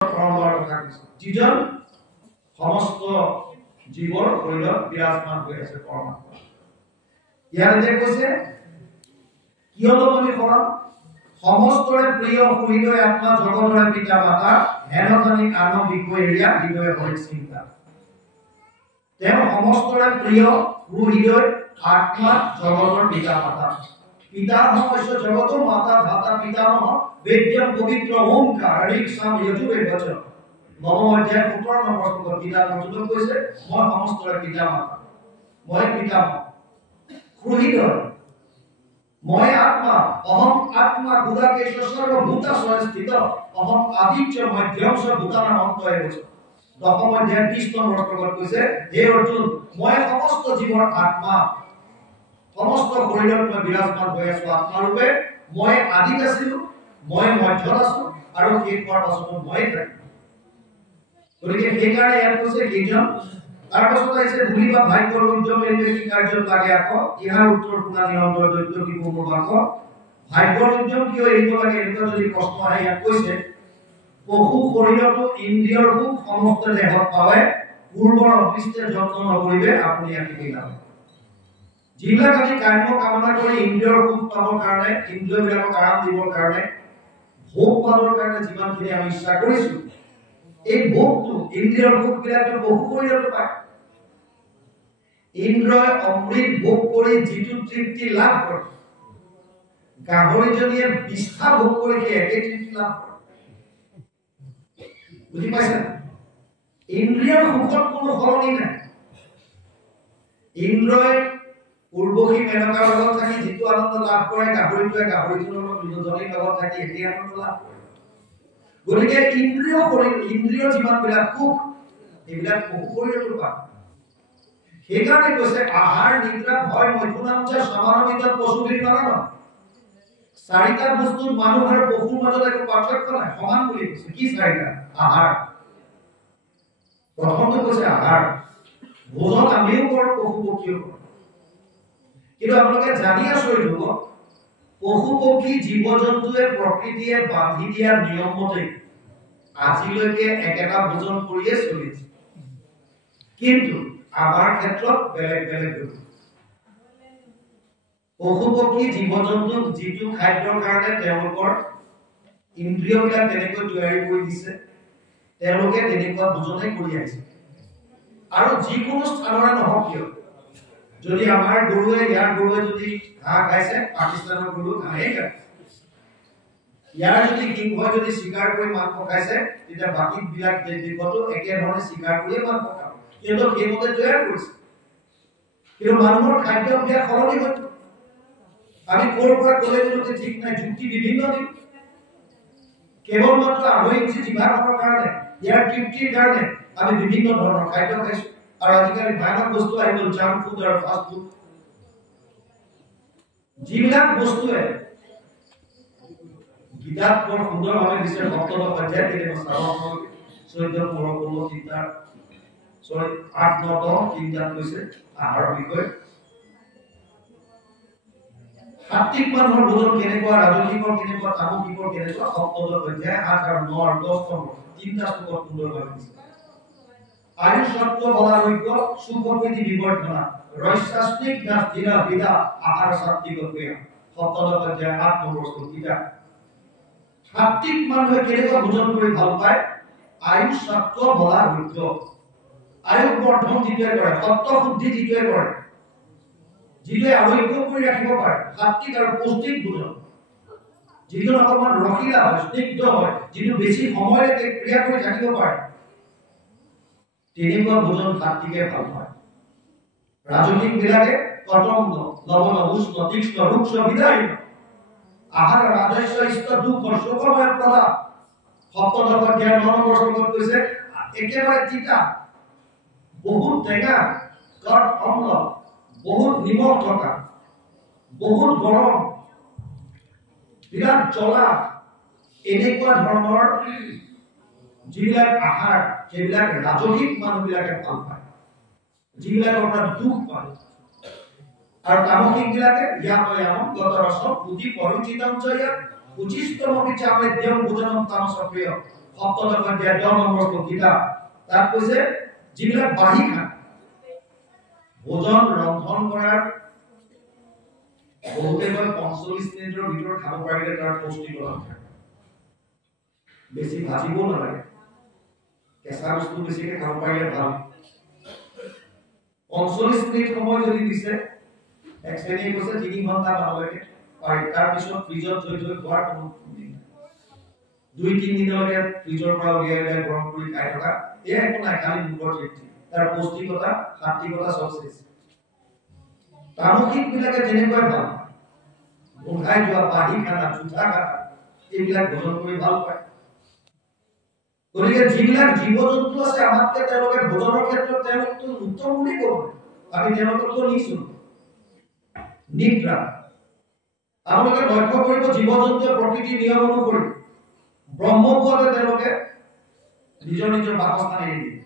পৰম্পৰাৰ কথা কৈছে যিজন সমস্ত জীৱৰ শৰীৰত বিৰাজমান হৈ আছে পৰমাত্মা। ইয়াতে কৈছে কিয়নো তুমি কৰম সমস্তৰে প্ৰিয় হৃদয় আত্মা জগতৰে পিতা মাতা হেনজানি আন বিষয় এৰিয়া হৃদয় হৰি চিন্তা। তেওঁ সমস্তৰে প্ৰিয় হৃদয় আত্মা জগতৰ পিতা মাতা। পিতা সমস্ত জগত মাতা ধাতা পিতামহ বেদ্যম পবিত্ৰ ওমকাৰ ঋক সাম যজুৰ বচন। নৱম অধ্যায় 17 নম্বৰ শ্লোকত পিতা অৰ্জুন কৈছে মই সমস্তৰে পিতা মাতা, মই পিতামহ হৃদয়, মই আত্মা, অহম আত্মা গুদাকেশ সর্বভূতা স্থিত, অহম আদিত্য মধ্যম চ ভূতানাম অন্তয়ে বচ। দশম অধ্যায় 30 নম্বৰ শ্লোকত কৈছে হে অৰ্জুন মই সমস্ত জীৱৰ আত্মা, সমস্ত শৰীৰত মই বিৰাজমান হৈ আছো আত্মাৰূপে। মই আদিত আছিলো, মই মধ্যত আছো আৰু শেষ হোৱাৰ পাছতো মই থাকিম। গতিকে সেইকাৰণে ইয়াত কৈছে সেইজন। তাৰ পাছত আহিছে ভুলিবা ভাগ্যৰ উদ্যম এৰিবে কি কাৰ্যত লাগে আকৌ। ইয়াৰ উত্তৰ শুনা নিৰন্তৰ দৈত্য কি পূৰ্ণ বাক্য। ভাগ্যৰ উদ্যম কিয় এৰিব লাগে এনেকুৱা যদি প্ৰশ্ন আহে ইয়াত কৈছে পশু শৰীৰতো ইন্দ্ৰিয়ৰ সুখ সমস্ত দেহত পাৱে, পূৰ্বৰ অদৃষ্টে যত্ন নকৰিবে আপুনি আঁকিবি নাহে। যিবিলাক আমি কাম্য কামনা কৰি ইন্দ্ৰিয়ৰ সুখ পাবৰ কাৰণে, ইন্দ্ৰিয়বিলাকক আৰাম দিবৰ কাৰণে, ভোগ পাবৰ কাৰণে যিমানখিনি আমি ইচ্ছা কৰিছো, এই ভোগটো ইন্দ্ৰিয়ৰ সুখবিলাকটো বহু শৰীৰতো পায়। ইন্দ্ৰই অমৃত ভোগ কৰি যিটো তৃপ্তি লাভ কৰে, গাহৰিজনীয়ে বিষ্ঠা ভোগ কৰি সেই একে তৃপ্তি লাভ কৰে। বুজি পাইছে? ইন্দ্ৰিয়ৰ সুখত কোনো সলনি নাই। ইন্দ্ৰই উৰ্বশী মেনকাৰ লগত থাকি যিটো আনন্দ লাভ কৰে, গাহৰিটোৱে গাহৰিজনৰ দুজনীৰ লগত থাকি একে আনন্দ লাভ কৰে। গতিকে ইন্দ্ৰিয় যিমানবিলাক সুখ এইবিলাক বহু শৰীৰতো পায়। সেইকাৰণে কৈছে আহাৰ নিদ্ৰা ভয় মৈথুনাম চ সমানমিত পশুবিৰ নাৰায়ণ। চাৰিটা বস্তুত মানুহ আৰু পশুৰ মাজত একো পাৰ্থক্য নাই, সমান বুলি কৈছে। কি চাৰিটা? আহাৰ। প্ৰথমটো কৈছে আহাৰ। ভোজন আমিও কৰো, পশু পক্ষীও কৰে। কিন্তু আপোনালোকে জানি আচৰিত হ'ব পশু পক্ষী জীৱ জন্তুৱে প্ৰকৃতিয়ে বান্ধি দিয়া নিয়ম মতে আজিলৈকে একেটা ভোজন কৰিয়ে চলিছে। কিন্তু আমাৰ ক্ষেত্ৰত বেলেগ বেলেগ হৈছে। পশু পক্ষী জীৱ জন্তুক যিটো খাদ্যৰ কাৰণে তেওঁলোকৰ ইন্দ্ৰিয়বিলাক তেনেকৈ তৈয়াৰী কৰি দিছে, তেওঁলোকে তেনেকুৱা ভোজনে কৰি আহিছে। আৰু যিকোনো স্থানৰে নহওক কিয়, যদি আমাৰ গৰুৱে ইয়াৰ গৰুৱে যদি ঘাঁহ খাইছে, পাকিস্তানৰ গৰু ঘাঁহে খায়। ইয়াৰ যদি সিংহই যদি চিকাৰ কৰি মাংস খাইছে, তেতিয়া বাকী বিলাক দেশতো একেধৰণে চিকাৰ কৰিয়ে মাংস খাব। কিন্তু সেইমতে তৈয়াৰ কৰিছে। কিন্তু মানুহৰ খাদ্য অভ্যাস সলনি হৈছে। আমি ক'ৰ পৰা ক'লে বুলি ঠিক নাই, যুক্তি বিভিন্ন দিম। কেৱল মাত্ৰ 2.5 ইঞ্চি জিভাখনৰ কাৰণে, ইয়াৰ তৃপ্তিৰ কাৰণে আমি বিভিন্ন ধৰণৰ খাদ্য খাইছো। আৰু আজিকালি ভয়ানক বস্তু আহি গ'ল, জাংক ফুড আৰু ফাষ্ট ফুড। যিবিলাক বস্তুৱে গীতাত বৰ সুন্দৰভাৱে দিছে, সপ্তদশ অধ্যায় কেতিয়াবা চাব 14-15 চিন্তাৰ 8-9 চিন্তাত কৈছে আহাৰৰ বিষয়ে। সাত্বিক মানুহৰ ভোজন কেনেকুৱা, ৰাজসিকৰ কেনেকুৱা, তামসিকৰ কেনেকুৱা, সপ্তদশ অধ্যায় 8 আৰু 9 আৰু 10 তিনিটা শ্লোকত সুন্দৰভাৱে দিছে। আয়ুষ সত্য বলাৰোগ্য সুখপ্ৰীতি বিবৰ্ধনা ৰস্যাস্মিক নাস্তিনা বিদা আহাৰ সাত্বিক ক্ৰিয়া। সপ্তদশ অধ্যায় 8 নম্বৰ শ্লোক। সাত্বিক মানুহে কেনেকুৱা ভোজন কৰি ভাল পায়? আয়ুষ সত্য বলাৰোগ্য, আয়ুষ বৰ্ধন যিটোৱে কৰে, সত্য শুদ্ধি যিটোৱে কৰে, যিটোৱে আৰোগ্য কৰি ৰাখিব পাৰে, সাত্বিক আৰু পৌষ্টিক ভোজন, যিটো অকমান ৰসিলা হয়, স্নিগ্ধ হয়, যিটো বেছি সময়লৈকে ক্ৰিয়া কৰি থাকিব পাৰে, তেনেকুৱা ভোজন সাত্বিকে ভাল পায়। ৰাজসিক বিলাকে কটম্ব লৱণ উষ্ণ তীক্ষ্ণ ৰুক্ষ বিদায়ী আহাৰ ৰাজস্ব ইষ্ট দুখ শোকময় প্ৰদা। সপ্তদশ অধ্যায় 9 নম্বৰ শ্লোকত কৈছে একেবাৰে তিতা, বহুত টেঙা, কট অম্ল, বহুত নিমখ থকা, বহুত গৰম, বিৰাট জ্বলা, এনেকুৱা ধৰণৰ যিবিলাক আহাৰ সেইবিলাক ৰাজসিক মানুহবিলাকে ভাল পায়, যিবিলাকৰ পৰা দুখ পায়। আৰু তামসিক বিলাকে ইয়াম গত ৰস পুতি পৰিচিতম জয় উচিষ্টম বিচামেদ্যম ভোজনম তামসপ্ৰিয়। সপ্তদশ অধ্যায় 10 নম্বৰ শ্লোকিতা তাত কৈছে যিবিলাক বাঢ়ি খায় ভোজন ৰন্ধন কৰাৰ বহুতে 45 মিনিটৰ ভিতৰত খাব পাৰিলে তাৰ পুষ্টিকতা থাকে বেছি ভাজিব নালাগে কেঁচা বস্তু বেছিকে খাব পাৰিলে ভাল 45 মিনিট সময় যদি দিছে এক শ্ৰেণীয়ে কৈছে 3 ঘণ্টা মানলৈকে পাৰি তাৰ পিছত ফ্ৰিজত থৈ খোৱাৰ কোনো নাই 2-3 দিনলৈকে ফ্ৰিজৰ পৰা উলিয়াই গৰম কৰি খাই থকা এয়া একো নাই খালি মুখৰ তৃপ্তি তাৰ পুষ্টিকতা শান্তিকতা সব শেষ তামসিক বিলাকে যেনেকৈ ভাল গোন্ধাই যোৱা বাঢ়ি খানা জুঠা খানা এইবিলাক ভোজন কৰি ভাল পায় গতিকে যিবিলাক জীৱ জন্তু আছে আমাতকে তেওঁলোকে ভোজনৰ ক্ষেত্ৰত তেওঁলোকটো উত্তম বুলি ক'ব আমি তেওঁলোকতো নিছো নিদ্ৰা আপোনালোকে লক্ষ্য কৰিব জীৱ জন্তুৰ প্ৰকৃতিৰ নিয়ম অনুসৰি ব্ৰহ্মপুৱাতে তেওঁলোকে নিজৰ নিজৰ বাসস্থান এৰি দিয়ে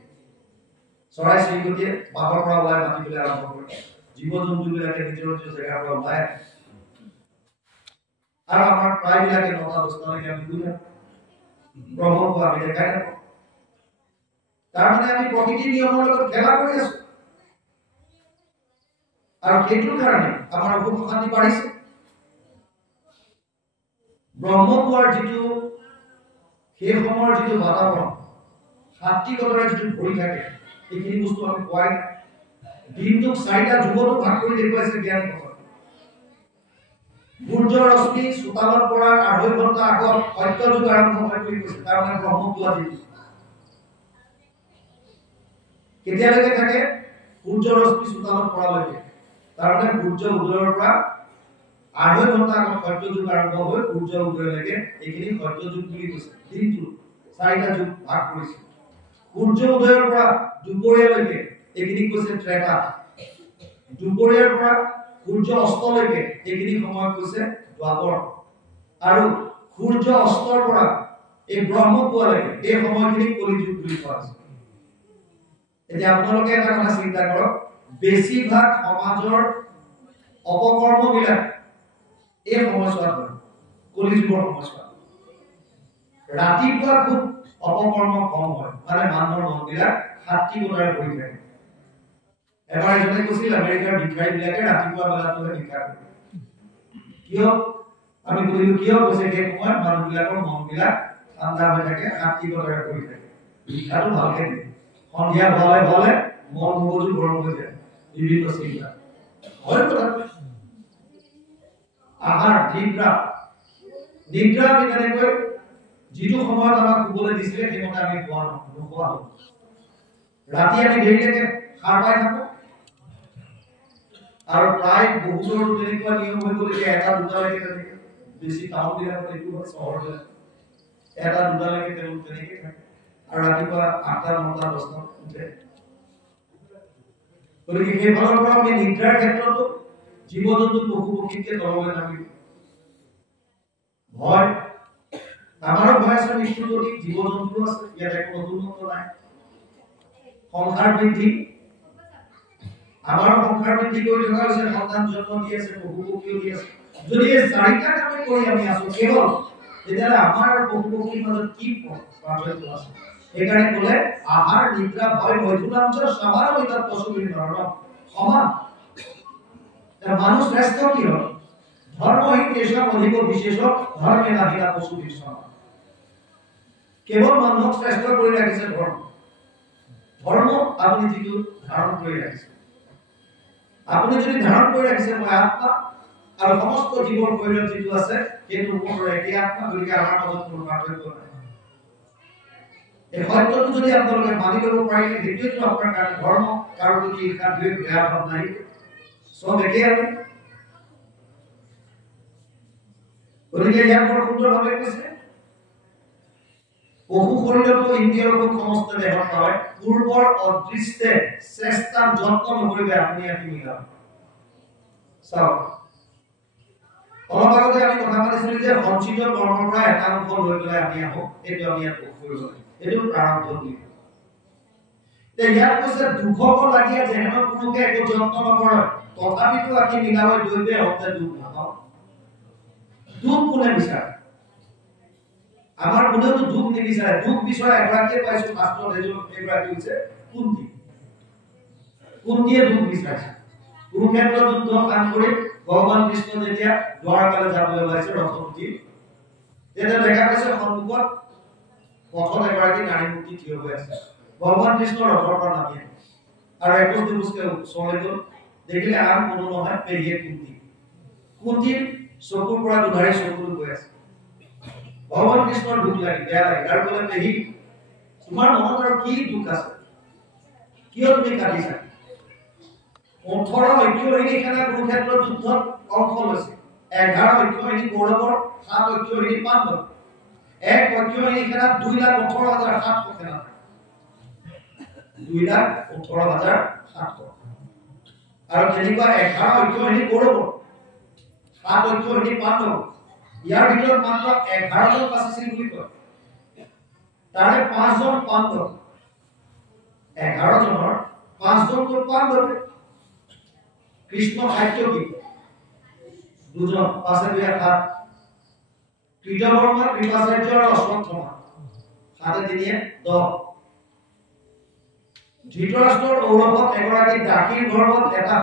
চৰাই চিৰিকটিয়ে বাঘৰ পৰা ওলাই মাতিবলৈ আৰম্ভ কৰে জীৱ জন্তুবিলাকে নিজৰ নিজৰ জেগাৰ পৰা ওলাই আৰু আমাৰ প্ৰায়বিলাকে 9-10লৈকে আমি শুই থাকোঁ ব্ৰহ্মপুৱা আমি দেখাই নাপাওঁ তাৰমানে আমি প্ৰকৃতিৰ নিয়মৰ লগত খেলা কৰি আছো আৰু সেইটোৰ কাৰণে আমাৰ অসুখ অশান্তি বাঢ়িছে ব্ৰহ্মপুৱাৰ যিটো সেই সময়ৰ যিটো বাতাবৰণ সাত্বিকতাৰে যিটো ভৰি থাকে এইখিনি বস্তু আমি পোৱাই নাই দিনটোক 4টা যুগতো ভাগ কৰি দেখুৱাইছে জ্ঞানীসকলে সূৰ্য ৰশ্মি চোতালত পৰাৰ 2.5 ঘণ্টা আগত সত্য যুগ আৰম্ভ হয় বুলি কৈছে তাৰমানে ব্ৰহ্মপুৱা যিটো কেতিয়ালৈকে থাকে সূৰ্য ৰশ্মি চোতালত পৰালৈকে তাৰমানে সূৰ্য উদয়ৰ পৰা 2.5 ঘণ্টা আগত সত্য যুগ আৰম্ভ হৈ সূৰ্য উদয়লৈকে এইখিনি সত্য যুগ বুলি কৈছে দিনটো 4টা যুগ ভাগ কৰিছে সূৰ্য উদয়ৰ পৰা দুপৰীয়ালৈকে এইখিনি কৈছে ত্ৰেতা দুপৰীয়াৰ পৰা সূৰ্য অস্তলৈকে এইখিনি সময় কৈছে দ্বাপৰ আৰু সূৰ্য অস্তৰ পৰা এই ব্ৰহ্মপুৱালৈকে এই সময়খিনি কলিযুগ বুলি কোৱা হৈছে এতিয়া আপোনালোকে এটা কথা চিন্তা কৰক বেছিভাগ সমাজৰ অপকৰ্মবিলাক এই সময়ছোৱাত হয় কলিযুগৰ সময়ছোৱাত ৰাতিপুৱা খুব অপকৰ্ম কম হয় মানে মানুহৰ মনবিলাক সাত্বিকতাৰে ভৰি থাকে এবাৰ এজনে কৈছিল আমেৰিকাৰ ভিক্ষাৰীবিলাকে ৰাতিপুৱা বেলাটোহে ভিক্ষা কৰে কিয় আমি বুজিলো কিয় কৈছে সেই সময়ত মানুহবিলাকৰ মনবিলাক ঠাণ্ডা হৈ থাকে সাত্বিকতাৰে ভৰি থাকে ভিক্ষাটো ভালকে দিয়ে সন্ধিয়া ভালে মন মগজু গৰম হৈ যায় বিভিন্ন চিন্তা হয় কথা আহাৰ নিদ্ৰা আমি তেনেকৈ যিটো সময়ত আমাক শুবলৈ দিছিলে সেইমতে আমি নোখোৱা হল ৰাতি আমি দেৰিলৈকে সাৰ পাই থাকো আৰু প্ৰায় বহুতৰ তেনেকুৱা নিয়ম হৈ গ'ল যে 1-2লৈকে তেনেকে বেছি টাউন বিলাকত এইটো হয় চহৰবিলাক 1-2লৈকে তেওঁলোক তেনেকে থাকে আৰু ৰাতিপুৱা 8-9-10 উঠে গতিকে সেই ফালৰ পৰা আমি নিদ্ৰাৰ ক্ষেত্ৰতো জীৱ জন্তু পশু পক্ষীতকে তললৈ নামিলো ভয় আমাৰো ভয় আছে মৃত্যু যদি জীৱ জন্তু আছে ইয়াত একো নতুনত্ব নাই সংসাৰ বৃদ্ধি আমাৰো সংসাৰ বৃদ্ধি কৰি থকা হৈছে সন্তান জন্ম দি আছে পশু পক্ষীও দি আছে যদি এই 4টা কামে কৰি আমি আছো কেৱল তেতিয়াহ'লে আমাৰ পশু পক্ষীৰ মাজত কি পাৰ্থক্য আছে সেইকাৰণে ক'লে আহাৰ নিদ্ৰা ভয় মৈথুনাঞ্চ সমানমিতাত পশুবিৰ ধৰ্ম সমান মানুহ শ্ৰেষ্ঠ কি হ'ল ধৰ্মহীন কেশৱ অধিক বিশেষ ধৰ্মে নাহিলা পশুবিৰ সমান কেৱল মানুহক শ্ৰেষ্ঠ কৰি ৰাখিছে ধৰ্ম আপুনি যিটো ধাৰণ কৰি ৰাখিছে আপুনি যদি ধাৰণ কৰি ৰাখিছে মই আত্মা আৰু সমস্ত জীৱৰ শৰীৰত যিটো আছে সেইটো মোৰ একে আত্মা গতিকে আমাৰ মাজত কোনো পাৰ্থক্য নাই এই সত্যটো যদি আপোনালোকে মানি ল'ব পাৰিলে সেইটোৱেতো আপোনাৰ কাৰণে ধৰ্ম কাৰো যদি ঈৰ্ষা দ্বেষ বেয়া ভাৱ নাই সব একে আমি গতিকে ইয়াত বৰ সুন্দৰভাৱে কৈছে পশু শৰীৰতো ইন্দ্ৰিয়ৰ সুখ সমস্ত দেহত হয় পূৰ্বৰ অদৃষ্টে চেষ্টা যত্ন নকৰিবে আপুনি আহি মিলাব চাওক অলপ আগতে আমি কথা পাতিছিলো যে সঞ্চিত কৰ্মৰ পৰা এটা অংশ লৈ পেলাই আমি আহো এইটো আমি ইয়াত কৰিব লাগে এইটো প্ৰাৰম্ভ বুলি ইয়াত কৈছে দুখক লাগি যেন কোনোকে একো যত্ন নকৰে তথাপিতো আমি মিলাব দৈবে হতে দুখ নাপাওঁ দুখ কোনে বিচাৰে আমাৰ কোনেও দুখ নিবিচাৰে, দুখ বিচৰা এগৰাকীয়ে পাইছো শাস্ত্ৰত, এগৰাকী হৈছে কুন্তি। কুন্তিয়ে দুখ বিচাৰিছে। কুৰুক্ষেত্ৰ যুদ্ধ কাম কৰি ভগৱান কৃষ্ণ যেতিয়া দ্বাৰকালৈ যাবলৈ ওলাইছে ৰথত উঠি, তেতিয়া দেখা পাইছে সন্মুখত পথত এগৰাকী নাৰী মূৰ্তি থিয় হৈ আছে। ভগৱান কৃষ্ণ ৰথৰ পৰা নামি আহিল আৰু এখোজ দুখোজকে ওচৰলৈ গ'ল, দেখিলে আন কোনো নহয় পেহীয়ে কুন্তি। কুন্তিৰ চকুৰ পৰা দুধাৰি চকু গৈ আছে। ভগৱান কৃষ্ণৰ দুখ লাগি বেয়া লাগে আৰু ক'লে, পেহী তোমাৰ মনত আৰু কি দুখ আছে, কিয় তুমি কাটিছা? 18 ঐক্যবাহিনী সেনা কুৰুক্ষেত্ৰ যুদ্ধত অংশ লৈছে। 11 ঐক্যবাহিনী কৌৰৱৰ, 7 ঐক্যবাহিনী পাণ্ডৱ। এক ঐক্যবাহিনী সেনাত 2,18,700 সেনা থাকে। 2,18,700 আৰু তেনেকুৱা 11 ঐক্যবাহিনী কৌৰৱৰ, 7 ঐক্যবাহিনী পাণ্ডৱ। ইয়াৰ ভিতৰত মাত্ৰ 11 জন বাচিছিল বুলি কয়। তাৰে 5 জন পাণ্ডৱ। 11 জনৰ 5 জনকৈ পাণ্ডৱ। কৃষ্ণ সাত্যকী 2 জন, 5 × 2 = 7। কৃতবৰ্মা, কৃপাচাৰ্য আৰু অশ্বত্থামা 7 × 3 = 10। ধৃতৰাষ্ট্ৰৰ ঔৰৱত এগৰাকী দাসীৰ গৰ্ভত এটা